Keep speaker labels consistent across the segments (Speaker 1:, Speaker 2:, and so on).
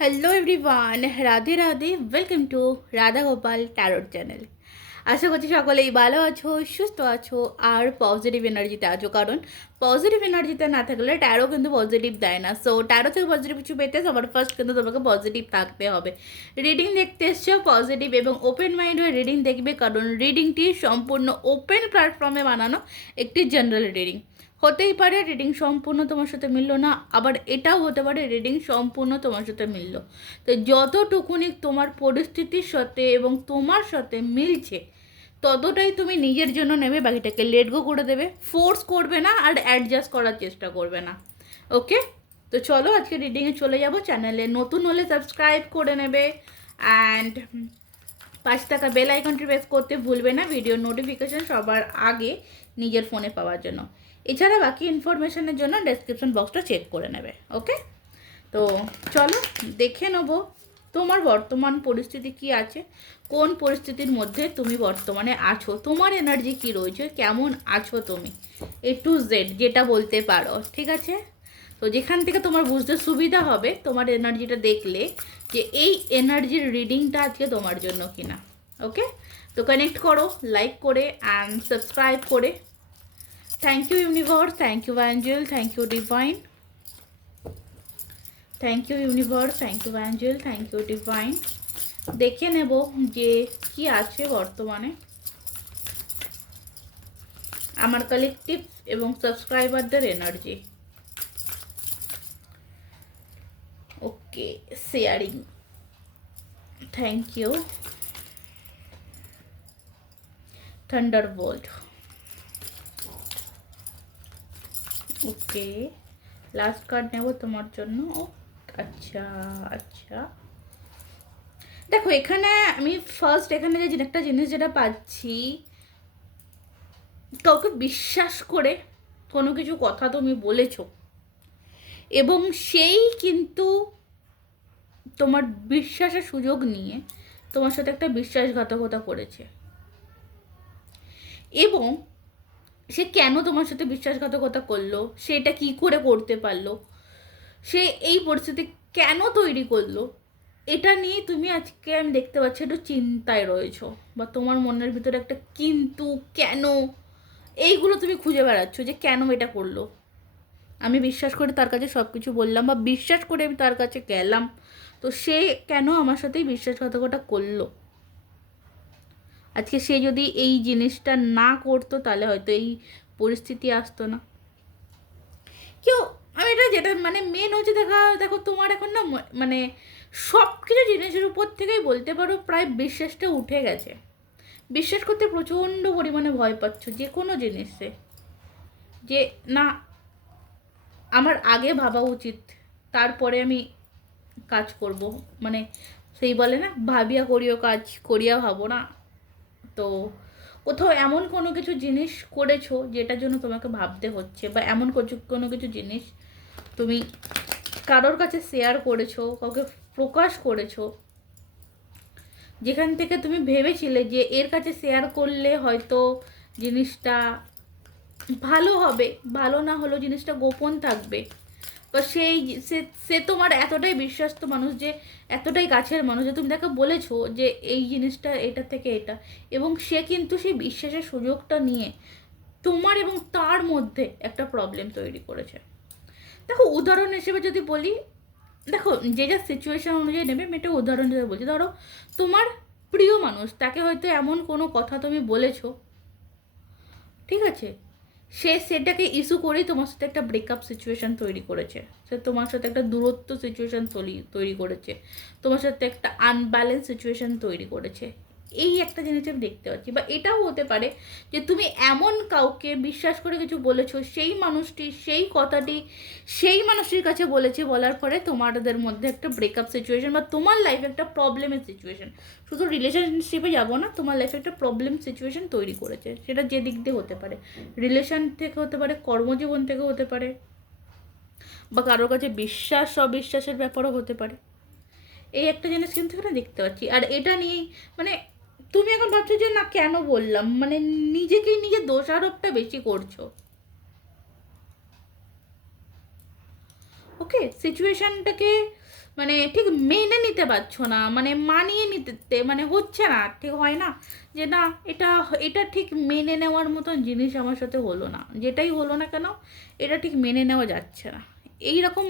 Speaker 1: Hello everyone Radhe Radhe welcome to Radha Gopal tarot channel আশা করছি সকলেই ভালো আছো, সুস্থ আছো আর পজিটিভ এনার্জিতে আছো। কারণ পজিটিভ এনার্জিতে না থাকলে ট্যারো কিন্তু পজিটিভ দেয় না। সো ট্যারো থেকে পজিটিভ কিছু পেতে সবার ফার্স্ট কিন্তু তোমাকে পজিটিভ থাকতে হবে। রিডিং দেখতে এসছো পজিটিভ এবং ওপেন মাইন্ড হয়ে রিডিং দেখবে। কারণ রিডিংটি সম্পূর্ণ ওপেন প্ল্যাটফর্মে বানানো একটি জেনারেল রিডিং হতেই পারে রিডিং সম্পূর্ণ তোমার সাথে মিললো না, আবার এটাও হতে পারে রিডিং সম্পূর্ণ তোমার সাথে মিললো। তো যতটুকুনি তোমার পরিস্থিতির সাথে এবং তোমার সাথে মিলছে, ততটাই তুমি নিজের জন্য নেবে, বাকিটাকে লেট গো করে দেবে। ফোর্স করবে না আর অ্যাডজাস্ট করার চেষ্টা করবে না। ওকে তো চলো আজকে রিডিংয়ে চলে যাব। চ্যানেলে নতুন হলে সাবস্ক্রাইব করে নেবে। অ্যান্ড পাঁচ টাকা বেল আইকনটি প্রেস করতে ভুলবে না। ভিডিও নোটিফিকেশন সবার আগে নিজের ফোনে পাওয়ার জন্য। এছাড়া বাকি ইনফরমেশনের জন্য ডেসক্রিপশন বক্সটা চেক করে নেবে ওকে তো চলো দেখে নেব তোমার বর্তমান পরিস্থিতি কি আছে, কোন পরিস্থিতির মধ্যে তুমি বর্তমানে আছো, তোমার এনার্জি কি রয়েছে, কেমন আছো তুমি এ টু জেড যেটা বলতে পারো, ঠিক আছে? তো যেখান থেকে তোমার বুঝতে সুবিধা হবে, তোমার এনার্জিটা দেখলে যে এই এনার্জির রিডিংটা আজকে তোমার জন্য কিনা ওকে তো কানেক্ট করো লাইক করে অ্যান্ড সাবস্ক্রাইব করে thank you universe thank you angel thank you divine thank you universe thank you angel thank you divine দেখে নেব যে কি আছে বর্তমানে। আমার কালেকটিভ এবং সাবস্ক্রাইবারদের energy okay sharing thank you thunder bolt okay last card নেব তোমার জন্য। আচ্ছা আচ্ছা। দেখো, এখানে আমি ফার্স্ট এখানে যে একটা জিনিস যেটা পাচ্ছি, কাউকে বিশ্বাস করে কোনো কিছু কথা তুমি বলেছ। এবং সেই কিন্তু তোমার বিশ্বাসের সুযোগ নিয়ে তোমার সাথে একটা বিশ্বাসঘাতকতা করেছে। এবং সে কেন তোমার সাথে বিশ্বাসঘাতকতা করল? সেটা কি করে করতে পারল? সে এই পরিস্থিতি কেন তৈরি করল? এটা নিয়ে তুমি আজকে আমি দেখতে পাচ্ছি একটু চিন্তায় রয়েছো বা তোমার মনের ভিতরে একটা কিন্তু কেন? এইগুলো তুমি খুঁজে বেড়াচ্ছ যে কেন এটা করল? আমি বিশ্বাস করে তার কাছে সব কিছু বললাম বা বিশ্বাস করে আমি তার কাছে গেলাম। তো সে কেন আমার সাথেই বিশ্বাসঘাতকতা করল? আজকে সে যদি এই জিনিসটা না করতো, তাহলে হয়তো এই পরিস্থিতি আসতো না। কেউ, আমি এটা যেটা মানে মেন হচ্ছে দেখা, দেখো তোমার এখন না মানে সব কিছু জিনিসের উপর থেকেই বলতে পারো, প্রায় বিশ্বাসটা উঠে গেছে। বিশ্বাস করতে প্রচণ্ড পরিমাণে ভয় পাচ্ছ যে কোনো জিনিসে। যে না, আমার আগে ভাবা উচিত, তারপরে আমি কাজ করব। মানে সেই বলে না, ভাবিয়া করিও কাজ, করিয়া ভাবো না। তো কোথাও এমন কোনো কিছু জিনিস করেছ যেটার জন্য তোমাকে ভাবতে হচ্ছে বা এমন কোনো কিছু জিনিস তুমি কারোর কাছে শেয়ার করেছ, কাউকে প্রকাশ করেছ, যেখান থেকে তুমি ভেবেছিলে যে এর কাছে শেয়ার করলে হয়তো জিনিসটা ভালো হবে, ভালো না হলেও জিনিসটা গোপন থাকবে। বা সেই সে সে তোমার এতটাই বিশ্বস্ত মানুষ যে, এতটাই কাছের মানুষ যে, তুমি তাকে বলেছ যে, এই জিনিসটা এটা থেকে এটা। এবং সে কিন্তু সেই বিশ্বাসের সুযোগটা নিয়ে তোমার এবং তার মধ্যে একটা প্রবলেম তৈরি করেছে। দেখো, উদাহরণ হিসেবে যদি বলি, দেখো, যে যা সিচুয়েশান অনুযায়ী নেবে, আমি একটা উদাহরণ হিসেবে বলছি। ধরো, তোমার প্রিয় মানুষ, তাকে হয়তো এমন কোনো কথা তুমি বলেছ, ঠিক আছে? সে সেটাকে ইস্যু করেই তোমার সাথে একটা ব্রেকআপ সিচুয়েশান তৈরি করেছে। সে তোমার সাথে একটা দূরত্ব সিচুয়েশান তৈরি তৈরি করেছে। তোমার সাথে একটা আনব্যালেন্স সিচুয়েশান তৈরি করেছে। এই একটা জিনিস আমি দেখতে পাচ্ছি। বা এটাও হতে পারে যে তুমি এমন কাউকে বিশ্বাস করে কিছু বলেছ, সেই মানুষটি, সেই কথাটি, সেই মানুষটির কাছে বলেছে বলার পরে তোমাদের মধ্যে একটা ব্রেকআপ সিচুয়েশন বা তোমার লাইফে একটা প্রবলেমের সিচুয়েশন শুধু রিলেশনশিপে যাব না, তোমার লাইফে একটা প্রবলেম সিচুয়েশন তৈরি করেছে। সেটা যে দিক দিয়ে হতে পারে। রিলেশন থেকে হতে পারে, কর্মজীবন থেকে হতে পারে বা কারোর কাছে বিশ্বাস, অবিশ্বাসের ব্যাপারও হতে পারে। এই একটা জিনিস কিন্তু এখানে দেখতে পাচ্ছি। আর এটা নিয়েই মানে তুমি এখন ভাবছ যে, না, কেন বললাম? মানে নিজেকেই নিজে দোষারোপটা বেশি করছ। ওকে সিচুয়েশানটাকে মানে ঠিক মেনে নিতে পারছ না মানে মানিয়ে নিতে মানে হচ্ছে না, ঠিক হয় না? যে, না, এটা এটা ঠিক মেনে নেওয়ার মতন জিনিস আমার সাথে হলো না। যেটাই হলো না কেন, এটা ঠিক মেনে নেওয়া যাচ্ছে না। এই রকম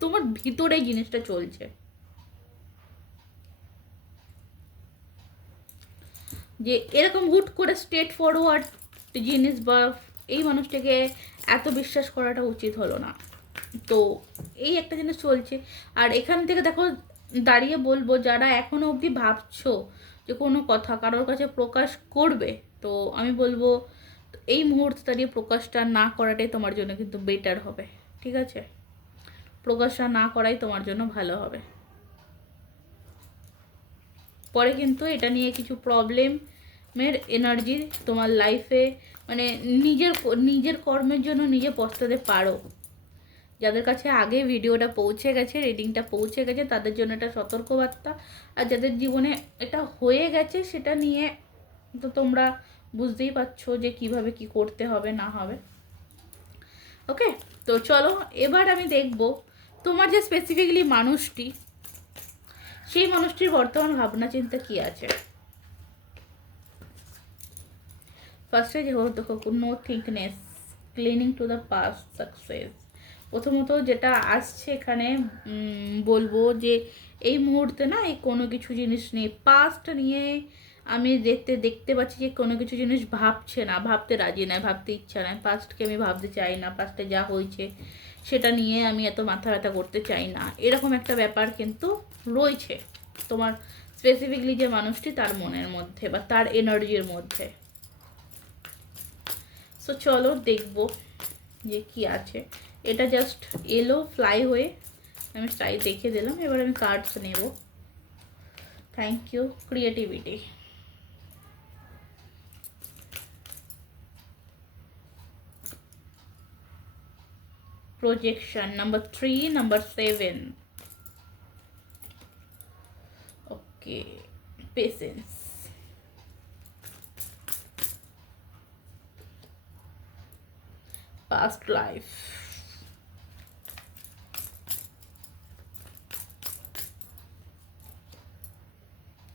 Speaker 1: তোমার ভিতরে জিনিসটা চলছে। যে এরকম হুট করে স্ট্রেট ফরওয়ার্ড জিনিস বা এই মানুষটাকে এত বিশ্বাস করাটা উচিত হলো না। তো এই একটা জিনিস চলছে। আর এখান থেকে দেখো দাঁড়িয়ে বলব, যারা এখনও অবধি ভাবছ যে কোনো কথা কারোর কাছে প্রকাশ করবে, তো আমি বলব এই মুহূর্তে দাঁড়িয়ে প্রকাশটা না করাটাই তোমার জন্য কিন্তু বেটার হবে, ঠিক আছে? প্রকাশটা না করাই তোমার জন্য ভালো হবে। পরে কিন্তু এটা নিয়ে কিছু প্রবলেমের এনার্জি তোমার লাইফে মানে নিজের নিজের কর্মের জন্য নিজে পস্তাতে পারো। যাদের কাছে আগে ভিডিওটা পৌঁছে গেছে রিডিংটা পৌঁছে গেছে, তাদের জন্য এটা সতর্কবার্তা। আর যাদের জীবনে এটা হয়ে গেছে, সেটা নিয়ে তো তোমরা বুঝতেই পারছ যে কীভাবে কি করতে হবে, না হবে। ওকে তো চলো, এবার আমি দেখব তোমার যে স্পেসিফিক্যালি মানুষটি সেই মানুষটির বর্তমান ভাবনা চিন্তা কি আছে? ফার্স্টে দেখো no thickness clinging to the past success প্রথমত যেটা আসছে এখানে বলব যে এই মুহূর্তে না, এই কোনো কিছু জিনিস নেই। পাস্ট নিয়ে আমি দেখতে দেখতে পাচ্ছি যে কোনো কিছু জিনিস ভাবছে না, ভাবতে রাজি নয় ভাবতে ইচ্ছা নয় পাস্টকে আমি ভাবতে চাই না পাস্টে যা হয়েছে। সেটা নিয়ে আমি এত মাথা ব্যথা করতে চাই না। এরকম একটা ব্যাপার কিন্তু রয়েছে তোমার স্পেসিফিকলি যে মানুষটি তার মনের মধ্যে বা তার এনার্জির মধ্যে। সো চলো দেখব যে কি আছে। এটা জাস্ট এলো ফ্লাই হয়ে আমি স্টাইল দেখে দিলাম, এবার আমি কার্ডস নেব। Thank you creativity projection number 3 number 7 okay patience past life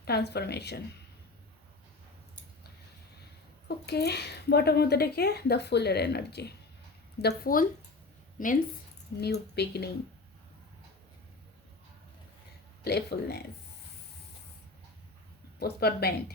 Speaker 1: transformation okay bottom of the deck the fuller energy the full means new beginning. Playfulness. Postponement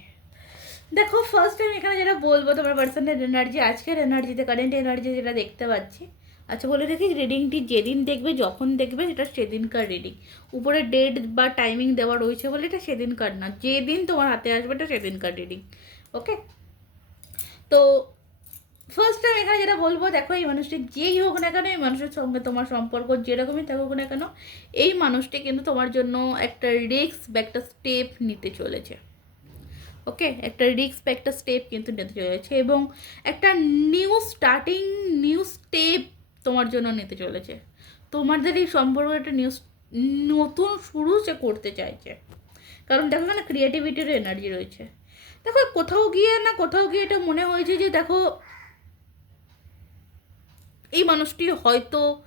Speaker 1: দেখো ফার্স্ট টাইম এখানে যেটা বলব, তোমার পার্সোনাল এনার্জি আজকের এনার্জিতে current energy যেটা দেখতে পাচ্ছি। আচ্ছা বলে রেখি রিডিংটি যেদিন দেখবে, যখন দেখবে, সেটা সেদিনকার রিডিং উপরে ডেট বা টাইমিং দেওয়া রয়েছে বলে এটা সেদিনকার না। যেদিন তোমার হাতে আসবে, এটা সেদিনকার রিডিং ওকে তো ফার্স্ট টাইম এখানে যেটা বলব, দেখো এই মানুষটি যেই হোক না কেন, এই মানুষের সঙ্গে তোমার সম্পর্ক যেরকমই থাকুক না কেন, এই মানুষটি কিন্তু তোমার জন্য একটা রিস্ক বা একটা স্টেপ নিতে চলেছে। ওকে একটা রিস্ক বা একটা স্টেপ কিন্তু নিতে চলেছে এবং একটা নিউ স্টার্টিং নিউ স্টেপ তোমার জন্য নিতে চলেছে। তোমাদের এই সম্পর্ক একটা নিউ নতুন শুরু সে করতে চাইছে। কারণ দেখো এখানে ক্রিয়েটিভিটির এনার্জি রয়েছে। দেখো কোথাও গিয়ে না কোথাও গিয়ে এটা মনে হয়েছে যে দেখো এই মানুষটি হয়তো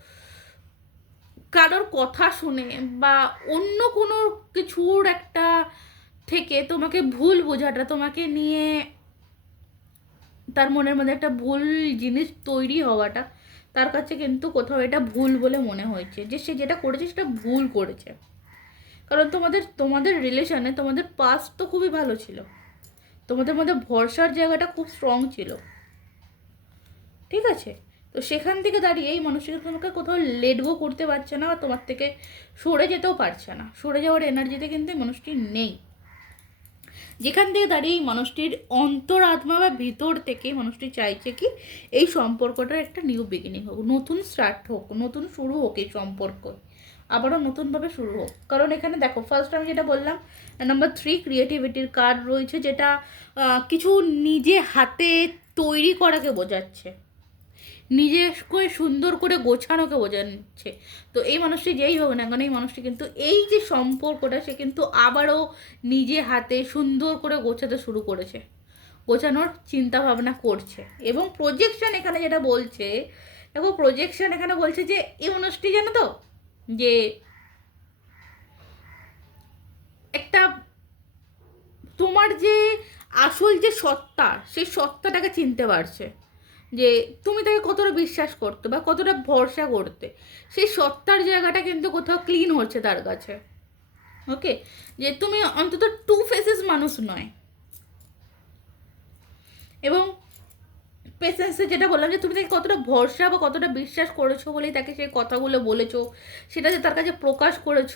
Speaker 1: কারোর কথা শুনে বা অন্য কোনো কিছুর একটা থেকে তোমাকে ভুল বোঝাটা, তোমাকে নিয়ে তার মনের মধ্যে একটা ভুল জিনিস তৈরি হওয়াটা তার কাছে কিন্তু কোথাও এটা ভুল বলে মনে হয়েছে। যে সে যেটা করেছে সেটা ভুল করেছে। কারণ তোমাদের তোমাদের রিলেশনে তোমাদের পাস তো খুবই ভালো ছিল। তোমাদের মধ্যে ভরসার জায়গাটা খুব স্ট্রং ছিল। ঠিক আছে? তো সেখান থেকে দাঁড়িয়ে এই মানুষটিকে তোমাকে কোথাও লেট গো করতে পারছে না বা তোমার থেকে সরে যেতেও পারছে না। সরে যাওয়ার এনার্জিতে কিন্তু মানুষটি নেই। যেখান থেকে দাঁড়িয়ে এই মানুষটির অন্তর আত্মা বা ভিতর থেকে মানুষটি চাইছে কি এই সম্পর্কটার একটা নিউ বিগিনিং হোক, নতুন স্টার্ট হোক, নতুন শুরু হোক এই সম্পর্ক আবারও নতুনভাবে শুরু হোক। কারণ এখানে দেখো ফার্স্ট আমি যেটা বললাম নাম্বার থ্রি ক্রিয়েটিভিটির কার্ড রয়েছে যেটা কিছু নিজে হাতে তৈরি করাকে বোঝাচ্ছে। নিজেকে সুন্দর করে গোছানোকে বোঝাচ্ছে। তো এই মানুষটি যেই হোক না কেন, এই মানুষটি কিন্তু এই যে সম্পর্কটা, সে কিন্তু আবারও নিজে হাতে সুন্দর করে গোছাতে শুরু করেছে। গোছানোর চিন্তা ভাবনা করছে। এবং প্রজেকশন এখানে যেটা বলছে, দেখো প্রজেকশন এখানে বলছে যে, এই মানুষটি জানো তো, যে একটা তোমার যে আসল যে সত্তা, সেই সত্তাটাকে চিনতে পারছে। যে তুমি তাকে কতটা বিশ্বাস করতে বা কতটা ভরসা করতে, সেই সত্তার জায়গাটা কিন্তু কোথাও ক্লিন হচ্ছে তার কাছে। ওকে যে তুমি অন্তত টু ফেসেস মানুষ নয়। এবং পেশেন্সে যেটা বললাম যে তুমি তাকে কতটা ভরসা বা কতটা বিশ্বাস করেছ বলেই তাকে সেই কথাগুলো বলেছ, সেটা যে তার কাছে প্রকাশ করেছ,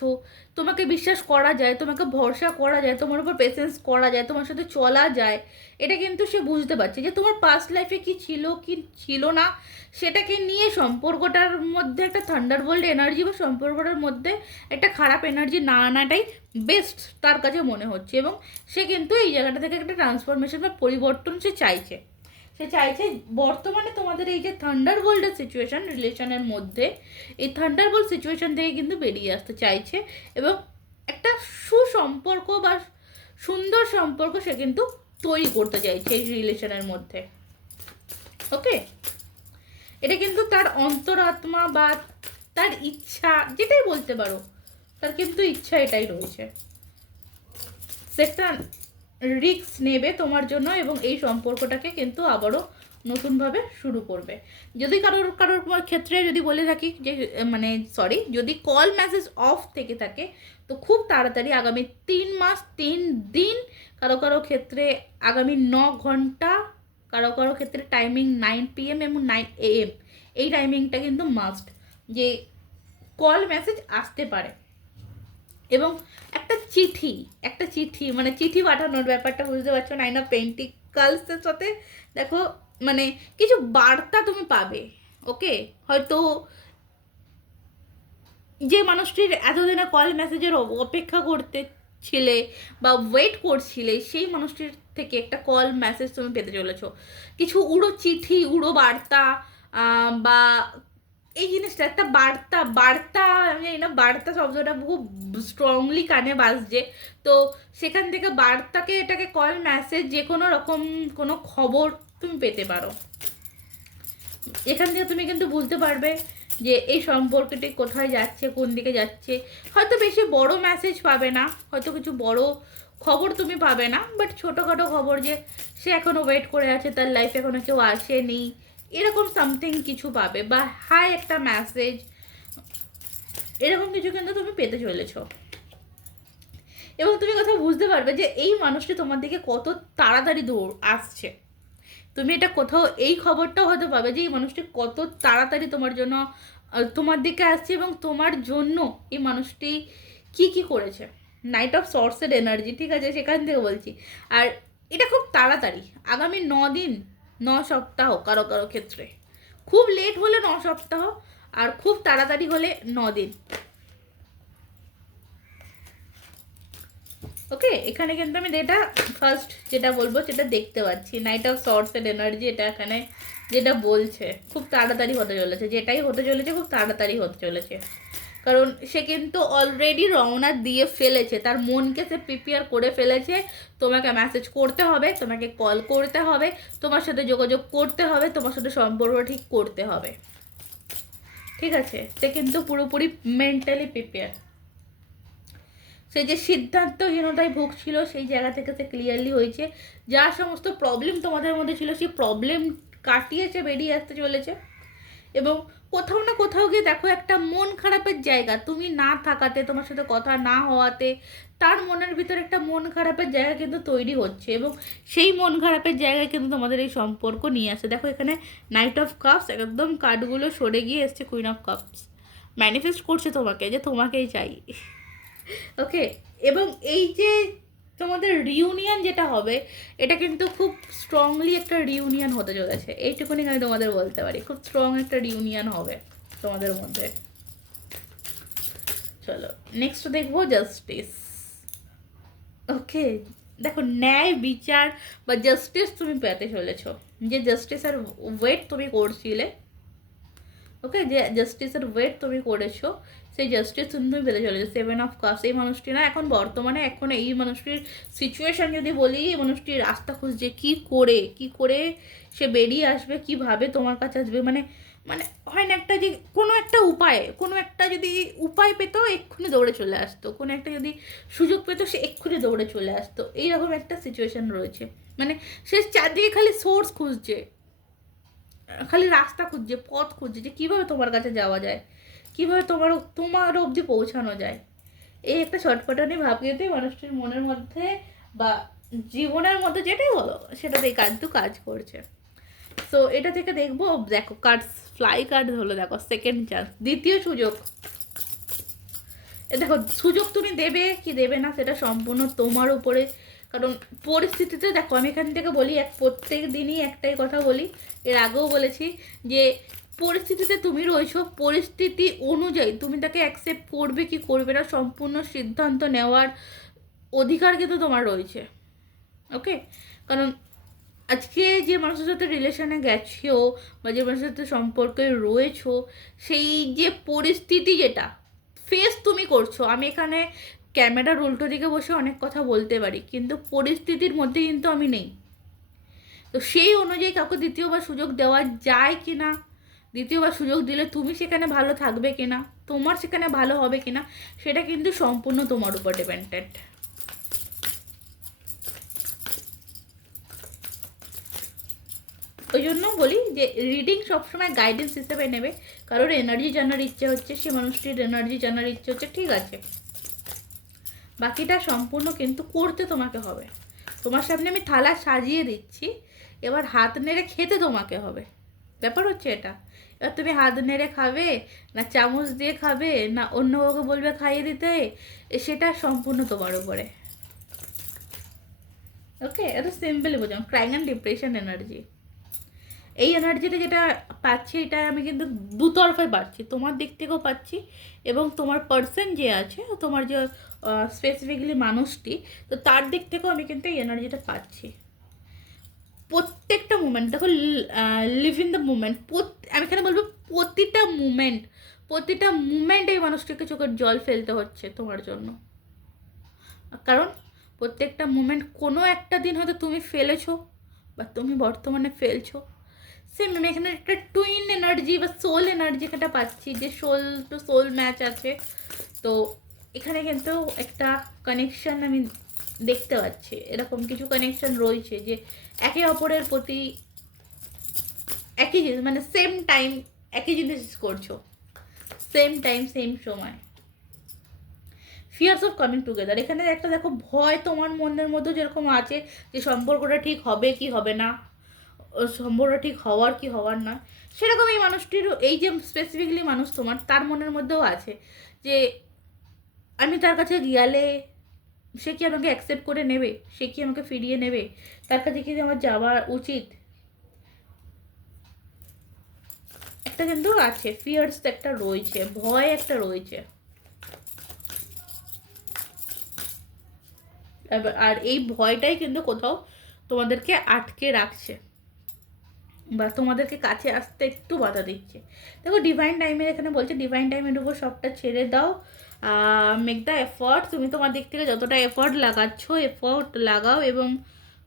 Speaker 1: তোমাকে বিশ্বাস করা যায়, তোমাকে ভরসা করা যায়, তোমার উপর পেশেন্স করা যায়, তোমার সাথে চলা যায়, এটা কিন্তু সে বুঝতে পারছে যে তোমার পাস্ট লাইফে কি ছিল কি ছিল না, সেটাকে নিয়ে সম্পর্কটার মধ্যে একটা থান্ডারবোল্ড এনার্জি বা সম্পর্কটার মধ্যে একটা খারাপ এনার্জি না আনাটাই বেস্ট তার কাছে মনে হচ্ছে এবং সে কিন্তু এই জায়গাটা থেকে একটা ট্রান্সফরমেশন বা পরিবর্তন সে চাইছে। সে চাইছে বর্তমানে তোমাদের এই যে থান্ডার বোল্ডের সিচুয়েশন রিলেশনের মধ্যে, এই থান্ডার বোল্ড সিচুয়েশন থেকে কিন্তু বেরিয়ে আসতে চাইছে এবং একটা সুসম্পর্ক বা সুন্দর সম্পর্ক সে কিন্তু তৈরি করতে চাইছে এই রিলেশনের মধ্যে। ওকে এটা কিন্তু তার অন্তরাত্মা বা তার ইচ্ছা, যেটাই বলতে পারো, তার কিন্তু ইচ্ছা এটাই রয়েছে। সেটা রিস্ক নেবে তোমার জন্য এবং এই সম্পর্কটাকে কিন্তু আবারও নতুনভাবে শুরু করবে। যদি কারোর কারোর ক্ষেত্রে যদি বলে থাকি যে মানে সরি যদি কল মেসেজ অফ থেকে থাকে, তো খুব তাড়াতাড়ি আগামী তিন মাস, তিন দিন কারও কারও ক্ষেত্রে আগামী ন ঘণ্টা, কারও কারও ক্ষেত্রে টাইমিং নাইন পিএম এবং নাইন এএম এই টাইমিংটা কিন্তু মাস্ট যে কল মেসেজ আসতে পারে। এবং একটা চিঠি একটা চিঠি মানে চিঠি পাঠানোর ব্যাপারটা বুঝতে পারছ? নাইন অফ পেন্টিকালসের সাথে দেখো মানে কিছু বার্তা তুমি পাবে ওকে হয়তো যে মানুষটির এতদিনে কল মেসেজের অপেক্ষা করতে ছিলে বা ওয়েট করছিলে, সেই মানুষটির থেকে একটা কল মেসেজ তুমি পেতে চলেছো। কিছু উড়ো চিঠি, উড়ো বার্তা বা এই জিনিসটা একটা বার্তা বার্তা, আমি জানি না, বার্তা শব্দটা খুব স্ট্রংলি কানে বাজছে। তো সেখান থেকে বার্তাকে, এটাকে কল মেসেজ যে কোনো রকম কোনো খবর তুমি পেতে পারো। এখান থেকে তুমি কিন্তু বুঝতে পারবে যে এই সম্পর্কটি কোথায় যাচ্ছে, কোন দিকে যাচ্ছে। হয়তো বেশি বড় মেসেজ পাবে না, হয়তো কিছু বড় খবর তুমি পাবে না বাট ছোটোখাটো খবর যে, সে এখনও ওয়েট করে আছে, তার লাইফে এখনও কেউ আসেনি। এরকম সামথিং কিছু পাবে বা হাই একটা মেসেজ এরকম কিছু কিন্তু তুমি পেতে চলেছ। এবং তুমি কোথাও বুঝতে পারবে যে এই মানুষটি তোমার দিকে কত তাড়াতাড়ি দৌড় আসছে। তুমি এটা কোথাও, এই খবরটাও হতে পাবে যে এই মানুষটি কত তাড়াতাড়ি তোমার জন্য তোমার দিকে আসছে এবং তোমার জন্য এই মানুষটি কি কি করেছে। নাইট অফ সর্সের এনার্জি ঠিক আছে, সেখান থেকে বলছি। আর এটা খুব তাড়াতাড়ি। আগামী ন দিন ন সপ্তাহ কারও কারও ক্ষেত্রে। খুব লেট হলে ন সপ্তাহ আর খুব তাড়াতাড়ি হলে ন দিন। ওকে এখানে কিন্তু আমি যেটা ফার্স্ট যেটা বলব সেটা দেখতে পাচ্ছি। নাইট অফ শর্টসের এনার্জি এটা এখানে যেটা বলছে। খুব তাড়াতাড়ি হতে চলেছে। যেটাই হতে চলেছে, খুব তাড়াতাড়ি হতে চলেছে। কারণ সে কিন্তু অলরেডি রওনা দিয়ে ফেলেছে। তার মনকে সে প্রিপেয়ার করে ফেলেছে। তোমাকে মেসেজ করতে হবে, তোমাকে কল করতে হবে, তোমার সাথে যোগাযোগ করতে হবে, তোমার সাথে সম্পর্ক ঠিক করতে হবে। ঠিক আছে? সে কিন্তু পুরোপুরি মেন্টালি প্রিপেয়ার সে যে সিদ্ধান্তহীনতায় ভুগছিল, সেই জায়গা থেকে সে ক্লিয়ারলি হয়েছে। যা সমস্ত প্রবলেম তোমাদের মধ্যে ছিল, সেই প্রবলেম কাটিয়ে সে বেরিয়ে আসতে চলেছে। এবং কোথাও না কোথাও গিয়ে দেখো একটা মন খারাপের জায়গা। তুমি না থাকাতে তোমার সাথে কথা না হওয়াতে তার মনের ভিতরে একটা মন খারাপের জায়গা কিন্তু তৈরি হচ্ছে এবং সেই মন খারাপের জায়গায় কিন্তু তোমাদের এই সম্পর্ক নিয়ে আসে। দেখো এখানে নাইট অফ কাপস একদম কার্ডগুলো সরে গিয়ে এসছে কুইন অফ কাপস ম্যানিফেস্ট করছে তোমাকে যে তোমাকেই চাই। ওকে এবং এই যে তোমাদের রিউনিয়ন যেটা হবে, এটা কিন্তু খুব স্ট্রংলি একটা রিউনিয়ন হতে চলেছে। এইটুকুনি আমি তোমাদের বলতে পারি, খুব স্ট্রং একটা রিউনিয়ন হবে তোমাদের মধ্যে। চলো নেক্সট দেখব জাস্টিস ওকে দেখো ন্যায়, বিচার বা জাস্টিস তুমি পেতে চলেছো। যে জাস্টিসের ওয়েট তুমি করছিলে ওকে যে জাস্টিসের ওয়েট তুমি করেছ সেই জাস্টিস তুমি পেতে চলেছো সেভেন অফ কাপস এই মানুষটি না এখন বর্তমানে এখন এই মানুষটির সিচুয়েশান যদি বলি, এই মানুষটির রাস্তা খুঁজছে কি করে কি করে সে বেরিয়ে আসবে, কীভাবে তোমার কাছে আসবে মানে মানে হয় না একটা যে কোনো একটা উপায়, কোনো একটা যদি উপায় পেতো এক্ষুনি দৌড়ে চলে আসতো। কোনো একটা যদি সুযোগ পেতো সে এক্ষুনি দৌড়ে চলে আসতো। এইরকম একটা সিচুয়েশন রয়েছে। মানে সে চারদিকে খালি সোর্স খুঁজছে। খালি রাস্তা খুঁজছে, পথ খুঁজছে যে কীভাবে তোমার কাছে যাওয়া যায়। কীভাবে তোমার তোমার অবধি পৌঁছানো যায়? এই একটা ছটপটানি ভাবিয়েতেই মানুষটির মনের মধ্যে বা জীবনের মধ্যে যেটাই বলো, সেটাতে এই কাজ তো কাজ করছে। সো এটা থেকে দেখব, দেখো কার্ড ফ্লাই কার্ড হলো, দেখো সেকেন্ড চান্স দ্বিতীয় সুযোগ। দেখো, সুযোগ তুমি দেবে কি দেবে না, সেটা সম্পূর্ণ তোমার উপরে। কারণ পরিস্থিতিতে দেখো, আমি এখান থেকে বলি, এক প্রত্যেক দিনই একটাই কথা বলি। এর আগেও বলেছি যে পরিস্থিতিতে তুমি রয়েছো, পরিস্থিতি অনুযায়ী তুমি তাকে অ্যাকসেপ্ট করবে কি করবে না সম্পূর্ণ সিদ্ধান্ত নেওয়ার অধিকার কিন্তু তোমার রয়েছে। ওকে কারণ আজকে যে মানুষের সাথে রিলেশনে গেছো বা যে মানুষের সাথে সম্পর্কে রয়েছো, সেই যে পরিস্থিতি যেটা ফেস তুমি করছ, আমি এখানে ক্যামেরার উল্টো দিকে বসে অনেক কথা বলতে পারি, কিন্তু পরিস্থিতির মধ্যে কিন্তু আমি নেই। তো সেই অনুযায়ী কাউকে দ্বিতীয়বার সুযোগ দেওয়া যায় কি না দ্বিতীয়বার সুযোগ দিলে তুমি সেখানে ভালো থাকবে কিনা? তোমার সেখানে ভালো হবে কিনা? সেটা কিন্তু সম্পূর্ণ তোমার উপর ডিপেন্ডেন্ট ওই জন্য বলি যে রিডিং সবসময় গাইডেন্স হিসেবে নেবে। কারোর এনার্জি জানার ইচ্ছে হচ্ছে, সে মানুষটির এনার্জি জানার ইচ্ছে হচ্ছে, ঠিক আছে। বাকিটা সম্পূর্ণ কিন্তু করতে তোমাকে হবে। তোমার সামনে আমি থালা সাজিয়ে দিচ্ছি, এবার হাত নেড়ে খেতে তোমাকে হবে। ব্যাপার হচ্ছে এটা। এবার তুমি হাত নেড়ে খাবে, না চামচ দিয়ে খাবে, না অন্য কাউকে বলবে খাইয়ে দিতে সেটা সম্পূর্ণ তোমার উপরে। ওকে এত সিম্পলি বোঝাম ক্রাইং অ্যান্ড ডিপ্রেশন এনার্জি এই এনার্জিটা যেটা পাচ্ছি, এটা আমি কিন্তু দুতরফায় পাচ্ছি। তোমার দিক থেকেও পাচ্ছি এবং তোমার পার্সন যে আছে, তোমার যে স্পেসিফিকলি মানুষটি, তো তার দিক থেকেও আমি কিন্তু এই এনার্জিটা পাচ্ছি। প্রত্যেকটা মুমেন্ট দেখো লিভ ইন দ্য মুমেন্ট আমি এখানে বলব, প্রতিটা মুমেন্ট প্রতিটা মুমেন্ট এই মানুষটিকে চোখের জল ফেলতে হচ্ছে তোমার জন্য। কারণ প্রত্যেকটা মুমেন্ট কোনো একটা দিন হয়তো তুমি ফেলেছো বা তুমি বর্তমানে ফেলছো। সেম আমি এখানে একটা টুইন এনার্জি বা সোল এনার্জি একটা পাচ্ছি, যে সোল টু সোল ম্যাচ আছে। তো এখানে কিন্তু একটা কানেকশন আমি দেখতে পাচ্ছি। এরকম কিছু কানেকশন রয়েছে যে একে অপরের প্রতি একই জিনিস মানে সেম টাইম একই জিনিস করছ। সেম টাইম সেম সময়। ফিয়ার্স অফ কামিং টুগেদার এখানে একটা দেখো ভয় তোমার মনের মধ্যে যেরকম আছে যে সম্পর্কটা ঠিক হবে কি হবে না সম্পর্কটা ঠিক হওয়ার কি হওয়ার না, সেরকম এই মানুষটির এই যে স্পেসিফিকলি মানুষ তোমার, তার মনের মধ্যেও আছে যে আমি তার কাছে গিয়ালে সে কি আমাকে অ্যাকসেপ্ট করে নেবে? সে কি আমাকে ফিরিয়ে নেবে? তার কাছে কি আমার যাওয়া উচিত? একটা কিন্তু আছে ফিয়ার্স একটা রয়েছে, ভয় একটা রয়েছে। আর এই ভয়টাই কিন্তু কোথাও তোমাদেরকে আটকে রাখছে বা তোমাদেরকে কাছে আসতে একটু বাধা দিচ্ছে। দেখো ডিভাইন টাইমের এখানে বলছে ডিভাইন টাইমের উপর সবটা ছেড়ে দাও। মেক দ্য এফর্ট তুমি তোমার দিক থেকে যতটা এফর্ট লাগাচ্ছ এফর্ট লাগাও এবং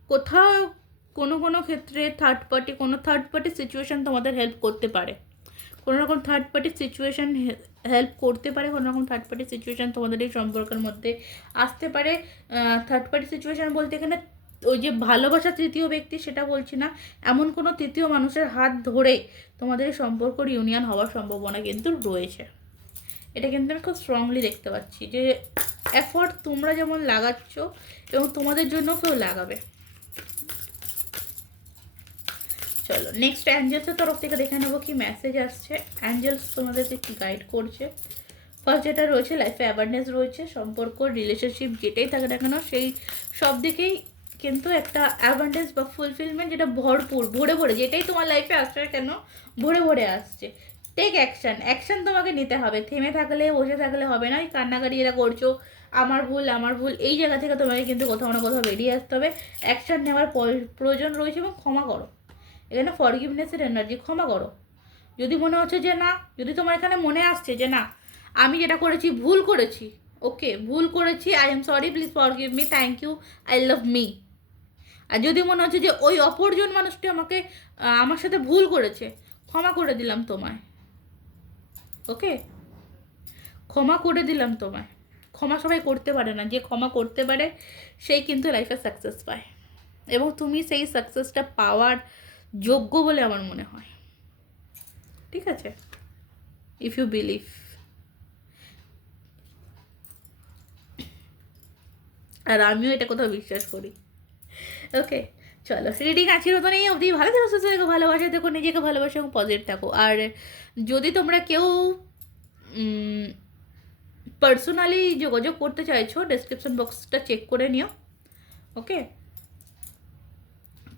Speaker 1: কোথাও কোনো কোনো ক্ষেত্রে থার্ড পার্টি কোনো থার্ড পার্টি সিচুয়েশান তোমাদের হেল্প করতে পারে। কোনো রকম থার্ড পার্টি সিচুয়েশান হেল্প করতে পারে, কোনো রকম থার্ড পার্টি সিচুয়েশান তোমাদের এই সম্পর্কের মধ্যে আসতে পারে। থার্ড পার্টি সিচুয়েশান বলতে এখানে ওই যে ভালোবাসা তৃতীয় ব্যক্তি সেটা বলছি না, এমন কোনো তৃতীয় মানুষের হাত ধরে তোমাদের সম্পর্ক ইউনিয়ন হওয়ার সম্ভাবনা কিন্তু রয়েছে। এটা কিন্তু আমি খুব স্ট্রংলি দেখতে পাচ্ছি যে এফর্ট তোমরা যেমন লাগাচ্ছ এবং তোমাদের জন্য কেউ লাগাবে। চলো নেক্সট অ্যাঞ্জেলসের তরফ থেকে দেখে নেব কি মেসেজ আসছে। অ্যাঞ্জেলস তোমাদেরকে কি গাইড করছে? ফার্স্ট যেটা রয়েছে লাইফে অ্যাওয়ারনেস রয়েছে, সম্পর্ক রিলেশনশিপ যেটাই থাকে না কেন, সেই সব দিকেই কিন্তু একটা অ্যাডভান্টেজ বা ফুলফিলমেন্ট যেটা ভরপুর, ভরে ভরে, যেটাই তোমার লাইফে আসছে কেন, ভরে ভরে আসছে। টেক অ্যাকশান অ্যাকশান তোমাকে নিতে হবে। থেমে থাকলে, বসে থাকলে হবে না। ওই কান্নাকাটি এরা করছ, আমার ভুল আমার ভুল, এই জায়গা থেকে তোমাকে কিন্তু কোথাও না কোথাও বেরিয়ে আসতে হবে। অ্যাকশান নেওয়ার প্রয়োজন রয়েছে এবং ক্ষমা করো। এখানে ফরগিভনেসের এনার্জি ক্ষমা করো। যদি মনে হচ্ছে যে না, যদি তোমার এখানে মনে আসছে যে না, আমি যেটা করেছি, ভুল করেছি ওকে ভুল করেছি I am sorry please forgive me thank you I love me আর যদি মনে হচ্ছে যে ওই অপরজন মানুষটি আমাকে আমার সাথে ভুল করেছে, ক্ষমা করে দিলাম তোমায়। ওকে? ক্ষমা করে দিলাম তোমায়। ক্ষমা সবাই করতে পারে না। যে ক্ষমা করতে পারে, সেই কিন্তু লাইফে সাকসেস পায়। এবং তুমি সেই সাকসেসটা পাওয়ার যোগ্য বলে আমার মনে হয়। ঠিক আছে? ইফ ইউ বিলিভ আর আমিও এটা কোথাও বিশ্বাস করি। ওকে চলো রিডিং আজকের মতন এই অবধি। ভালো থেকো, সুস্থ ভালোবাসা দেখো নিজেকে ভালোবাসো এবং পজিটিভ থাকো। আর যদি তোমরা কেউ পার্সোনালি যোগাযোগ করতে চাইছো ডেসক্রিপশন বক্সটা চেক করে নিও ওকে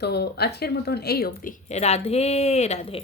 Speaker 1: তো আজকের মতন এই অবধি। রাধে রাধে।